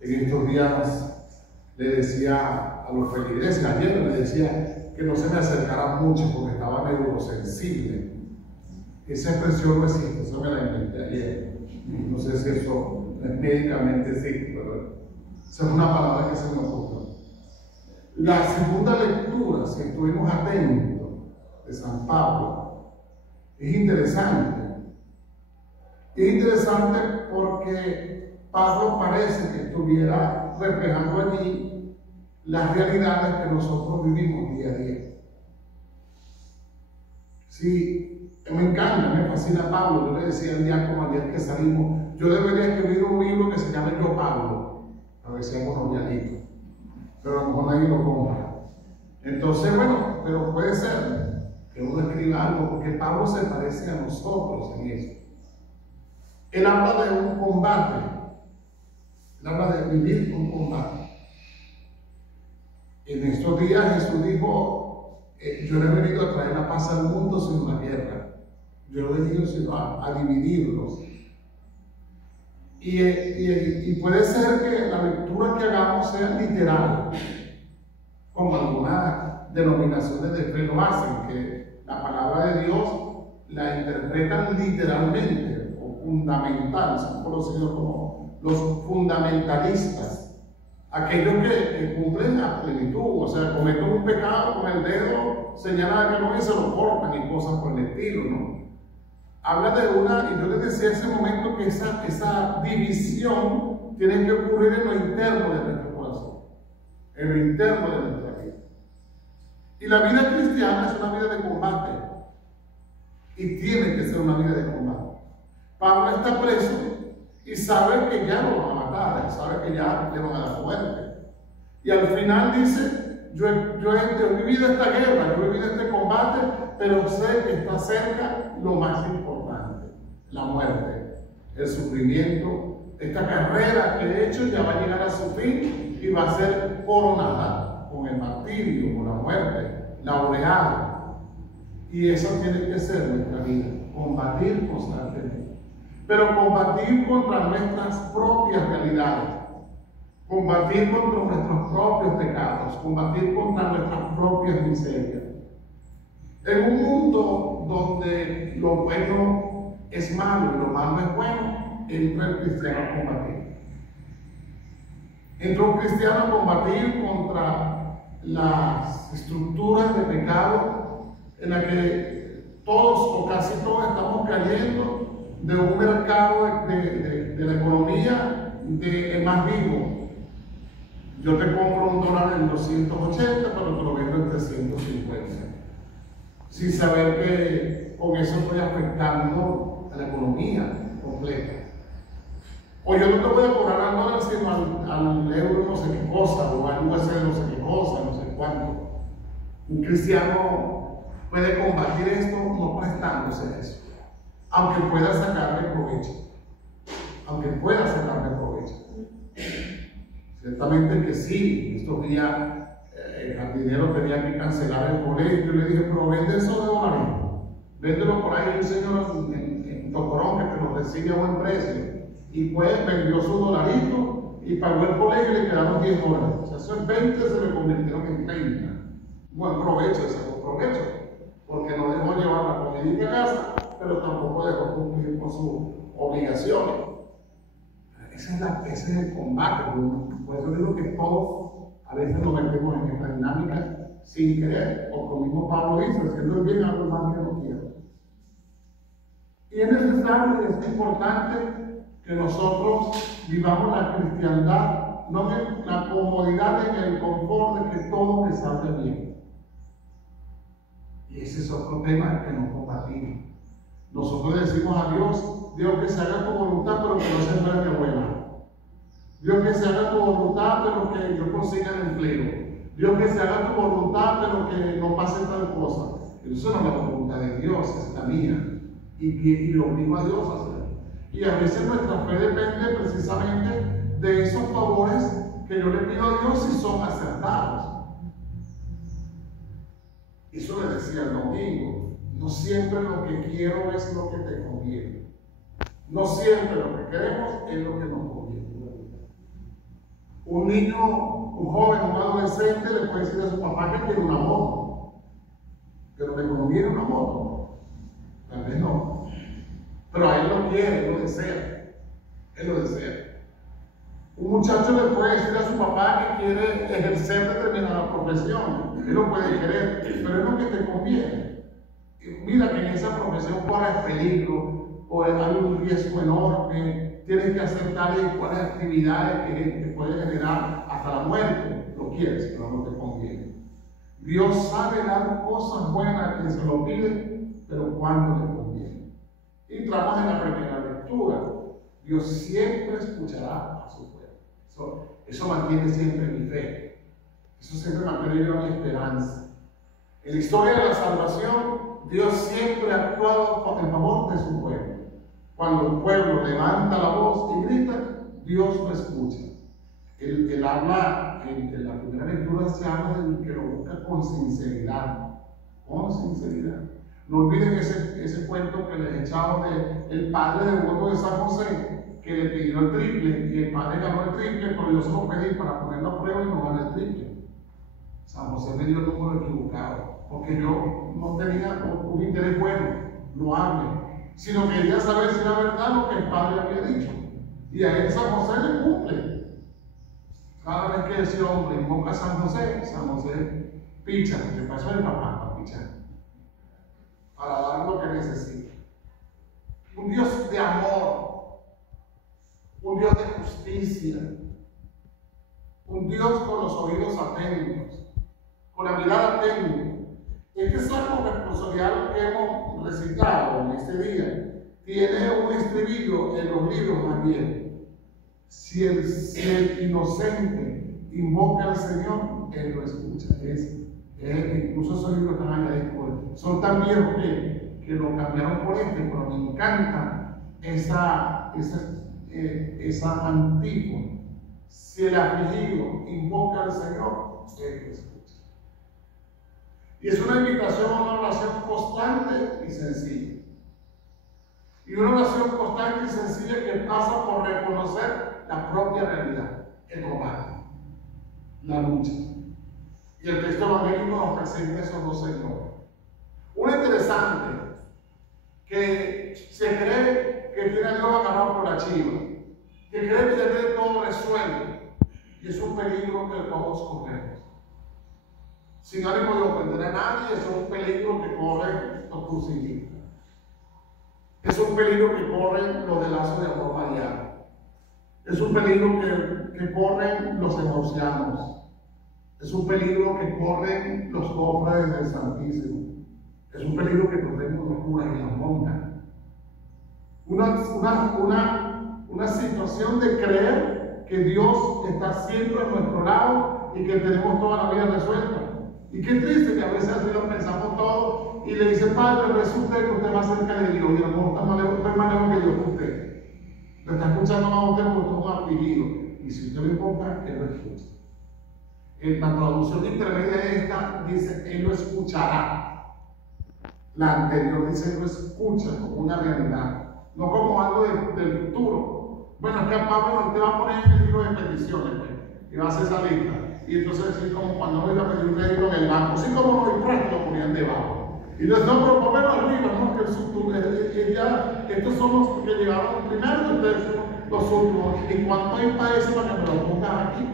En estos días le decía a los feligreses, ayer le decía que no se me acercara mucho porque estaba medio sensible. Esa expresión no existe, eso me la inventé ayer. No sé si eso es médicamente sí, pero esa es una palabra que se me ocurrió. La segunda lectura, si estuvimos atentos, de San Pablo, es interesante. Es interesante porque Pablo parece que estuviera reflejando allí las realidades que nosotros vivimos día a día. Sí, me encanta, me fascina Pablo. Yo le decía al diácono ayer que salimos, yo debería escribir un libro que se llame Yo Pablo, a ver si hago unos dialitos, pero a lo mejor nadie lo compra. Entonces, bueno, pero puede ser que uno escriba algo, porque Pablo se parece a nosotros en eso. Él habla de un combate, él habla de vivir un combate. En estos días Jesús dijo, yo no he venido a traer la paz al mundo sino la guerra. Yo no he venido sino a dividirlos. Y puede ser que la lectura que hagamos sea literal, como algunas denominaciones de fe lo hacen, que la palabra de Dios la interpretan literalmente o fundamental, son conocidos como los fundamentalistas, aquellos que cumplen a plenitud, o sea, cometen un pecado con el dedo, señalan que no y se lo cortan y cosas por el estilo, ¿no? Habla de una, y yo les decía en ese momento que esa división tiene que ocurrir en lo interno de nuestro corazón, en lo interno de nuestra vida. Y la vida cristiana es una vida de combate, y tiene que ser una vida de combate. Pablo está preso y sabe que ya lo van a matar, sabe que ya le van a dar muerte. Y al final dice, yo he vivido esta guerra, yo he vivido este combate, pero sé que está cerca lo más importante, la muerte, el sufrimiento. Esta carrera que he hecho ya va a llegar a su fin y va a ser coronada con el martirio, con la muerte, laureada. Y eso tiene que ser nuestra vida, combatir constantemente. Pero combatir contra nuestras propias realidades, combatir contra nuestros propios pecados, combatir contra nuestras propias miserias. En un mundo donde lo bueno es malo y lo malo es bueno, entra el cristiano a combatir. Entra un cristiano a combatir contra las estructuras de pecado en la que todos o casi todos estamos cayendo de un mercado de la economía de más vivo. Yo te compro $1 en 280, pero te lo vendo en 350. Sin saber que con eso estoy afectando a la economía completa. O yo no te voy a cobrar al dólar, sino al euro no sé qué cosa, o al USD no sé qué cosa, no sé cuánto. Un cristiano puede combatir esto no prestándose a eso, aunque pueda sacarle provecho. Aunque pueda sacarle provecho. Ciertamente que sí, estos días el jardinero tenía que cancelar el colegio. Yo le dije, pero vende eso de $1. Véndelo por ahí, un señor en Tocorón que te lo recibe a buen precio. Y pues vendió su $1 y pagó el colegio y le quedaron $10. O sea, esos 20 se le convirtieron en 30. Buen provecho, ese buen provecho. Porque no dejó llevar la comidita a casa, pero tampoco dejó cumplir con sus obligaciones. Ese es el combate. Por eso digo que todos a veces nos metemos en esta dinámica sin querer, o como mismo Pablo dice, haciendo el bien a los más que no quieren. Y es necesario y es importante que nosotros vivamos la cristiandad, no en la comodidad, en el confort de que todo me salga bien. Y ese es otro tema que nos combatimos. Nosotros decimos a Dios, Dios que se haga tu voluntad, pero que no se muera mi abuela. Dios que se haga tu voluntad, pero que yo consiga el empleo. Dios que se haga tu voluntad, pero que no pase tal cosa. Eso no es la voluntad de Dios, es la mía. Y lo obligo a Dios a hacer. Y a veces nuestra fe depende precisamente de esos favores que yo le pido a Dios si son acertados. Eso le decía el domingo. No siempre lo que quiero es lo que te conviene. No siempre lo que queremos es lo que nos conviene. Un niño, un joven, un adolescente le puede decir a su papá que quiere una moto, pero le conviene una moto. Tal vez no. Pero a él lo quiere, él lo desea. Él lo desea. Un muchacho le puede decir a su papá que quiere ejercer determinada profesión. Él lo puede querer, pero es lo que te conviene. Mira que en esa profesión corres peligro, o hay un riesgo enorme, tienes que hacer tales y cuales actividades que puede generar hasta la muerte. Lo quieres, pero no te conviene. Dios sabe dar cosas buenas a quien se lo pide, pero cuando le conviene. Y entramos en la primera lectura. Dios siempre escuchará a su pueblo. Eso mantiene siempre mi fe. Eso siempre mantiene yo mi esperanza. En la historia de la salvación, Dios siempre ha actuado en favor de su pueblo. Cuando el pueblo levanta la voz y grita, Dios lo escucha. El habla, en la primera lectura se habla del que lo busca con sinceridad. Con sinceridad. No olviden ese cuento que les echaba del padre devoto de San José, que le pidió el triple y el padre ganó el triple, pero yo se lo pedí para ponerlo a prueba y no gané el triple. San José me dio el número equivocado, porque yo no tenía un interés bueno, no hable, sino quería saber si era verdad lo que el padre había dicho. Y a él San José le cumple. Cada vez que ese hombre invoca a San José picha, le pasó el papá para pichar, para dar lo que necesita. Un Dios de amor, un Dios de justicia, un Dios con los oídos atentos, con la mirada atenta. Este salmo responsorial que hemos recitado en este día tiene un estribillo en los libros más viejos. Si el inocente invoca al Señor, Él lo escucha. Incluso esos libros están añadidos, son tan viejos que lo cambiaron por este, pero me encanta esa antífona. Si el afligido invoca al Señor, Él lo escucha. Y es una invitación a una oración constante y sencilla. Y una oración constante y sencilla que pasa por reconocer la propia realidad, el combate, la lucha. Y el texto evangélico nos presenta esos dos señores. Uno interesante, que se cree que tiene a Dios agarrado por la chiva, que cree que tiene todo resuelto, y es un peligro que todos corremos. Sin ánimo de ofender a nadie, es un peligro que corren los crucificados. Es un peligro que corren los de lazo de amor mariano. Es un peligro que corren los emorcianos. Es un peligro que corren los cofrades del Santísimo. Es un peligro que corremos los curas y las monjas. Una situación de creer que Dios está siempre a nuestro lado y que tenemos toda la vida resuelta. Y qué triste que a veces así lo pensamos todo y le dice, Padre, resulta que usted va cerca de Dios y a lo mejor está más lejos que Dios que usted. Lo está escuchando más a usted porque usted es un afligido. Y si usted lo invoca, Él lo escucha. En la traducción intermedia de esta dice, Él lo escuchará. La anterior dice, Él lo escucha como una realidad, no como algo del futuro. Bueno, es que Pablo te va a poner en el libro de peticiones, pues, y va a hacer esa lista. Y entonces es como cuando no iba a pedir un crédito en el banco, así como los impuestos lo ponían debajo. Y entonces, no, pero ponelo arriba, no, que ya, estos son los que llegaron primero y ustedes son los últimos. ¿Y cuánto hay para eso para que me lo pongas aquí?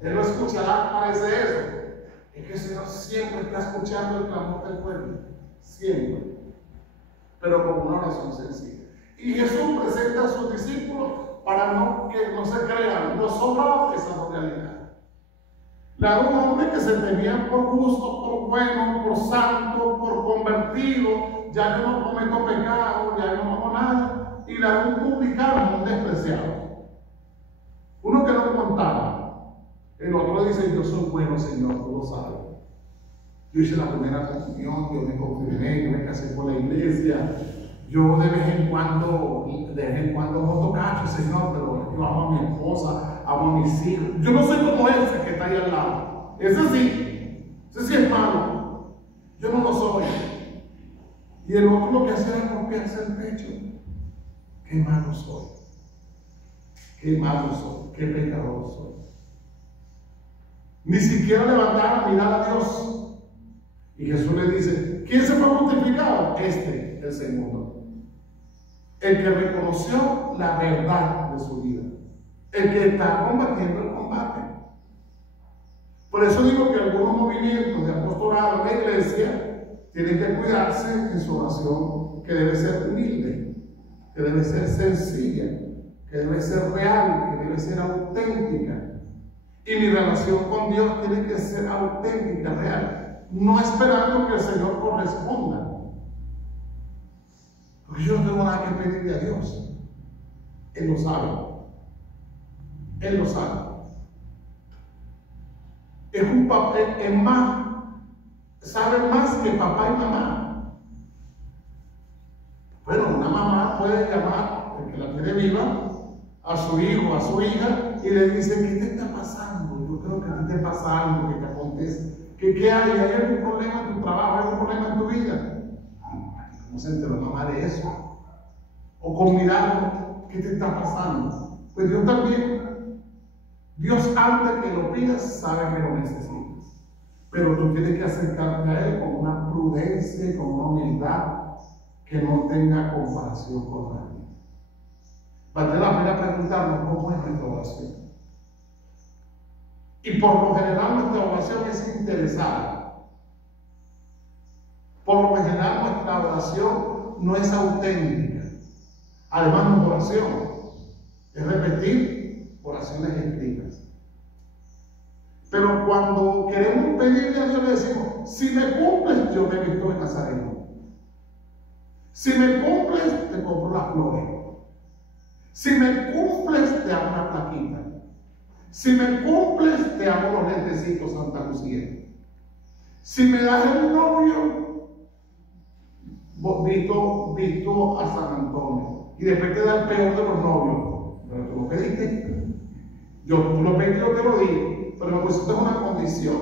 Él lo escuchará, parece eso. Es que el Señor siempre está escuchando el clamor del pueblo. Siempre. Pero con una oración sencilla. Y Jesús presenta a sus discípulos para que no se crean los sobrados de esa realidad. La de un hombre que se tenía por justo, por bueno, por santo, por convertido, ya yo no cometo pecado, ya yo no hago nada, y la de un publicano, un despreciado. Uno que no contaba, el otro dice, yo soy bueno, Señor, tú lo sabes. Yo hice la primera comunión, yo me confirmé, yo me casé con la iglesia, yo de vez en cuando no cacho, Señor, pero yo amo a mi esposa, amo a mis hijos. Yo no soy como ese que está ahí al lado. Ese sí es malo. Yo no lo soy. Y el otro lo que hace es romperse el pecho. Qué malo soy. Qué malo soy. Qué pecador soy. Ni siquiera levantar a mirar a Dios. Y Jesús le dice, ¿quién se fue justificado? El segundo. El que reconoció la verdad de su vida. El que está combatiendo el combate. Por eso digo que algunos movimientos de apostolado de la iglesia tienen que cuidarse en su oración, que debe ser humilde, que debe ser sencilla, que debe ser real, que debe ser auténtica. Y mi relación con Dios tiene que ser auténtica, real, no esperando que el Señor corresponda. Porque yo no tengo nada que pedirle a Dios. Él lo sabe. Él lo sabe. Es un papel, es más, sabe más que papá y mamá. Bueno, una mamá puede llamar, el que la tiene viva, a su hijo, a su hija, y le dice, ¿qué te está pasando? Yo creo que a ti te pasa algo, que te acontece. ¿Qué hay? ¿Hay algún problema en tu trabajo? ¿Hay algún problema en tu vida? ¿Cómo se enteró mamá de eso? O con mirarlo, ¿qué te está pasando? Pues Dios también. Dios, antes que lo pidas, sabe que lo necesitas. Pero tú tienes que acercarte a Él con una prudencia y con una humildad que no tenga comparación con nadie. Vale la pena preguntarnos cómo es nuestra oración. Y por lo general nuestra oración es interesada. Por lo general nuestra oración no es auténtica. Además, nuestra oración es repetir oraciones escritas. Pero cuando queremos pedirle a Dios, le decimos, si me cumples, yo me visto de Nazareno. Si me cumples, te compro las flores. Si me cumples, te hago una plaquita. Si me cumples, te hago los lentecitos Santa Lucía. Si me das el novio, visto a San Antonio. Y después te da el peor de los novios. Pero tú lo pediste. Tú lo pediste, yo te lo di. Pero me pusiste una condición.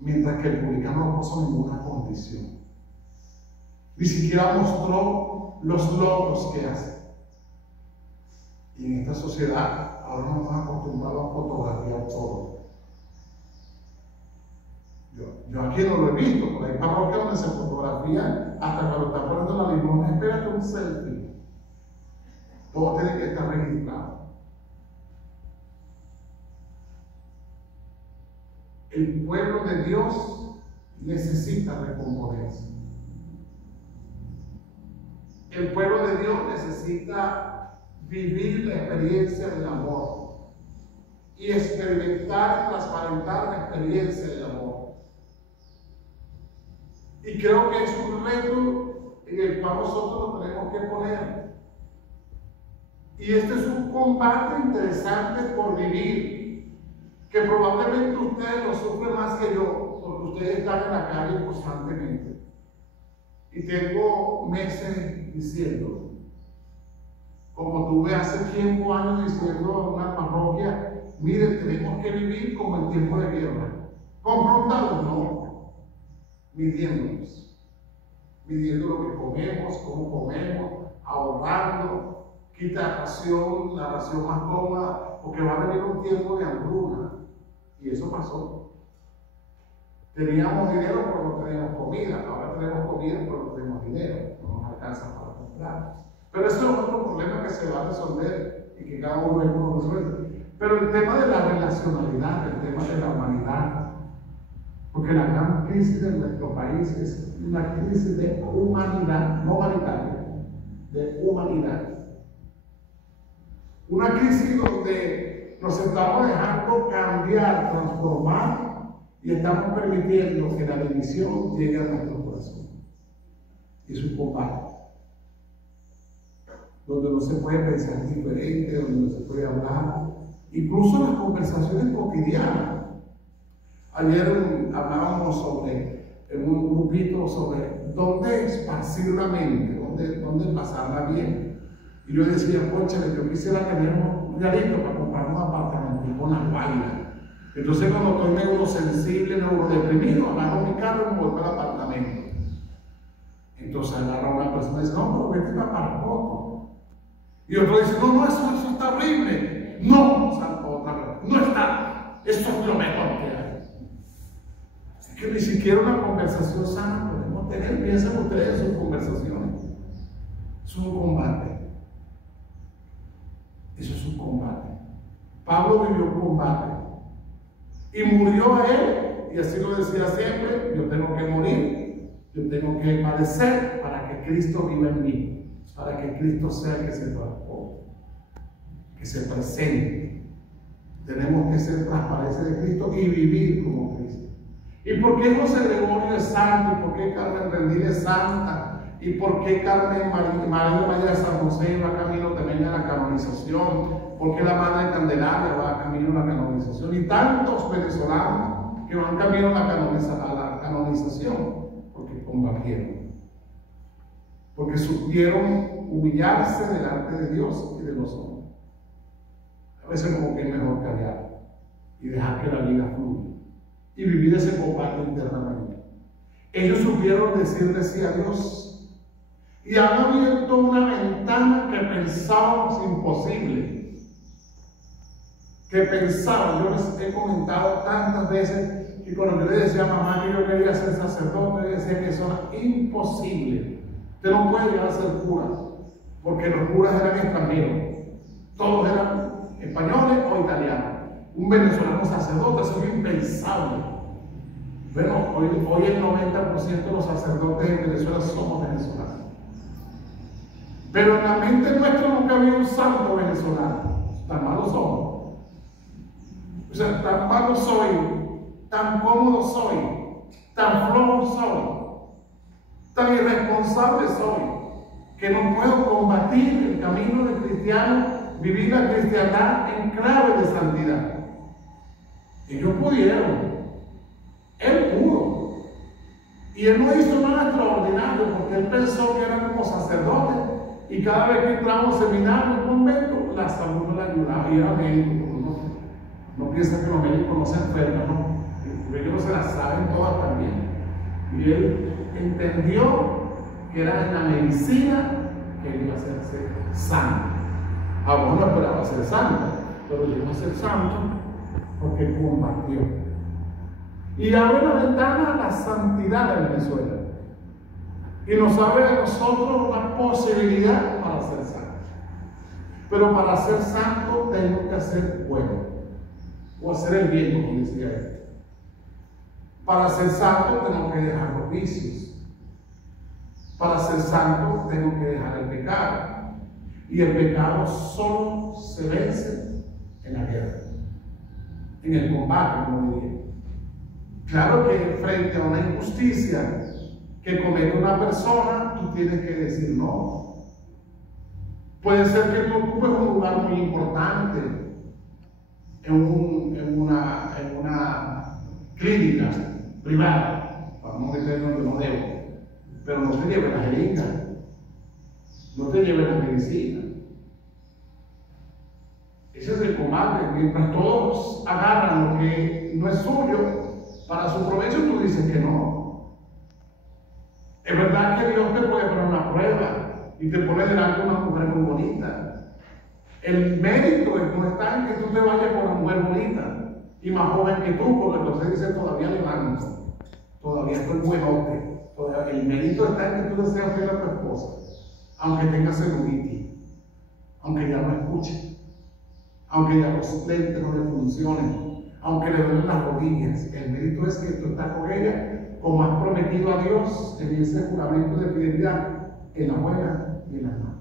Mientras que el publicano no puso ninguna condición. Ni siquiera mostró los logros que hace. Y en esta sociedad, ahora nos hemos acostumbrado a fotografiar todo. Yo aquí no lo he visto, porque hay parroquias donde se fotografía hasta cuando está poniendo la limosna. Espérate un selfie. Todo tiene que estar registrado. El pueblo de Dios necesita recomponerse. El pueblo de Dios necesita vivir la experiencia del amor y experimentar, transparentar la experiencia del amor. Y creo que es un reto en el cual nosotros nos tenemos que poner. Y este es un combate interesante por vivir, que probablemente ustedes lo sufren más que yo, porque ustedes están en la calle constantemente. Y tengo meses diciendo, como tuve hace tiempo, años diciendo en una parroquia, miren, tenemos que vivir como en tiempo de guerra. ¿Confrontados? No. Midiéndonos. Midiendo lo que comemos, cómo comemos, ahorrando, quita la ración más cómoda, porque va a venir un tiempo de hambruna. Y eso pasó. Teníamos dinero, pero no teníamos comida. Ahora tenemos comida, pero no tenemos dinero. No nos alcanza para comprar. Pero eso es otro problema que se va a resolver y que cada uno lo resuelve. Pero el tema de la relacionalidad, el tema de la humanidad, porque la gran crisis de nuestro país es una crisis de humanidad, no humanitaria, de humanidad. Una crisis donde nos estamos dejando cambiar, transformar y estamos permitiendo que la división llegue a nuestro corazón. Es un combate donde no se puede pensar diferente, donde no se puede hablar, incluso en las conversaciones cotidianas. Ayer hablábamos en un grupito sobre dónde esparcir la mente, dónde pasarla bien. Y yo decía, cónchale, yo quisiera tener un realito para comprar un apartamento con una guaina. Entonces cuando estoy neurosensible, neurodeprimido, agarro mi carro y me voy para el apartamento. Entonces agarra una persona y dice, no, pero vete para Parapoto. Y otro dice, no, eso está horrible. No, otra vez, no está. Eso es lo mejor. que ni siquiera una conversación sana podemos tener. Piensen ustedes en sus conversaciones. Es un combate. Eso es un combate. Pablo vivió un combate y murió a él, y así lo decía siempre: yo tengo que morir, yo tengo que padecer para que Cristo viva en mí, para que Cristo sea el que se transforme, que se presente. Tenemos que ser transparentes de Cristo y vivir como Cristo. ¿Y por qué José Gregorio es santo? ¿Y por qué Carmen Rendil es santa? ¿Y por qué Carmen María de San José va camino también a la canonización? ¿Por qué la Madre Candelaria va camino a la canonización? Y tantos venezolanos que van camino a la canonización, porque combatieron, porque supieron humillarse delante de Dios y de los hombres. A veces como que es mejor callar y dejar que la vida fluya y vivir ese combate internamente. Ellos supieron decirle sí a Dios y han abierto una ventana que pensábamos imposible. Yo les he comentado tantas veces que cuando yo le decía a mamá que yo quería ser sacerdote, yo decía que eso era imposible. Usted no puede llegar a ser cura, porque los curas eran extranjeros, todos eran españoles o italianos. Un venezolano sacerdote, eso es impensable. Bueno, hoy el 90% de los sacerdotes en Venezuela somos venezolanos. Pero en la mente nuestra nunca había un santo venezolano. Tan malos somos. O sea, tan malo soy, tan cómodo soy, tan flojo soy, tan irresponsable soy, que no puedo combatir el camino del cristiano, vivir la cristiandad en clave de santidad. Ellos pudieron. Él pudo. Y él no hizo nada extraordinario, porque él pensó que era como sacerdote, y cada vez que entraba a un seminario, un convento, la salud no le ayudaba, y era médico. No piensa que los médicos no se enferman, ¿no? Ellos no se las saben todas también. Y él entendió que era en la medicina que él iba a hacerse santo. Aún no esperaba ser santo, pero llegó a ser santo porque combatió. Y abre la ventana a la santidad de Venezuela. Y nos abre a nosotros una posibilidad para ser santos. Pero para ser santo tengo que hacer bueno, o hacer el bien, como decía él. Para ser santo tengo que dejar los vicios. Para ser santo tengo que dejar el pecado. Y el pecado solo se vence en la guerra, en el combate, como diría. Claro que frente a una injusticia que comete una persona, tú tienes que decir no. Puede ser que tú ocupes un lugar muy importante en una clínica privada, vamos a meternos donde no debo, pero no te lleves la jeringa, no te lleves la medicina. Ese es el combate. Mientras todos agarran lo que no es suyo para su provecho, tú dices que no. Es verdad que Dios te puede poner una prueba y te pone delante una mujer muy bonita. El mérito no está en que tú te vayas con una mujer bonita y más joven que tú, porque entonces dice todavía le van, todavía estoy buenote. El mérito está en que tú le seas fiel a tu esposa, aunque tenga celulitis, aunque ya no escuche, aunque ya los lentes no le funcionen, aunque le duelen las rodillas. El mérito es que tú estás con ella como has prometido a Dios en ese juramento de fidelidad, en la buena y en la mala.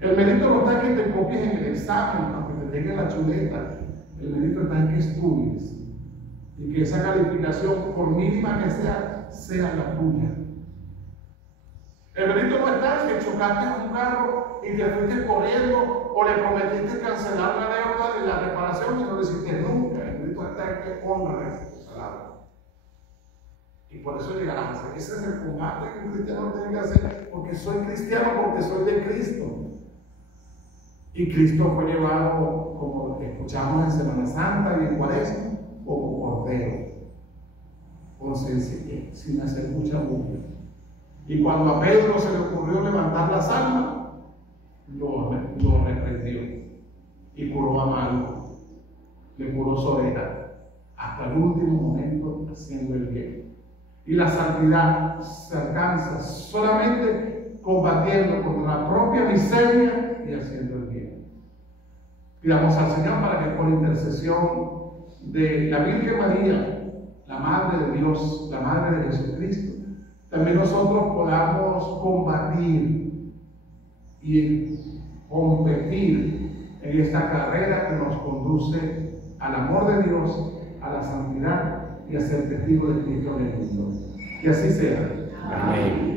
El mérito no está en que te copies en el examen, aunque te llegue la chuleta. El mérito está en que estudies y que esa calificación, por mínima que sea la tuya. El mérito no está en que chocaste en un carro y te fuiste corriendo o le prometiste cancelar la deuda de la reparación y no lo hiciste nunca. El mérito está en que honres tu salario. Y por eso llegarás. Ese es el combate que un cristiano tiene que hacer, porque soy cristiano, porque soy de Cristo. Y Cristo fue llevado, como escuchamos en Semana Santa y en Cuaresma, como cordero, con sencillez, sin hacer mucha bulla. Y cuando a Pedro se le ocurrió levantar las almas, lo reprendió y curó a Malco, le curó su oreja. ¿A hasta el último momento haciendo el bien. Y la santidad se alcanza solamente combatiendo contra la propia miseria y haciendo el bien. Pidamos al Señor para que por intercesión de la Virgen María, la Madre de Dios, la Madre de Jesucristo, también nosotros podamos combatir y competir en esta carrera que nos conduce al amor de Dios, a la santidad y a ser testigos de Cristo en el mundo. Que así sea. Amén.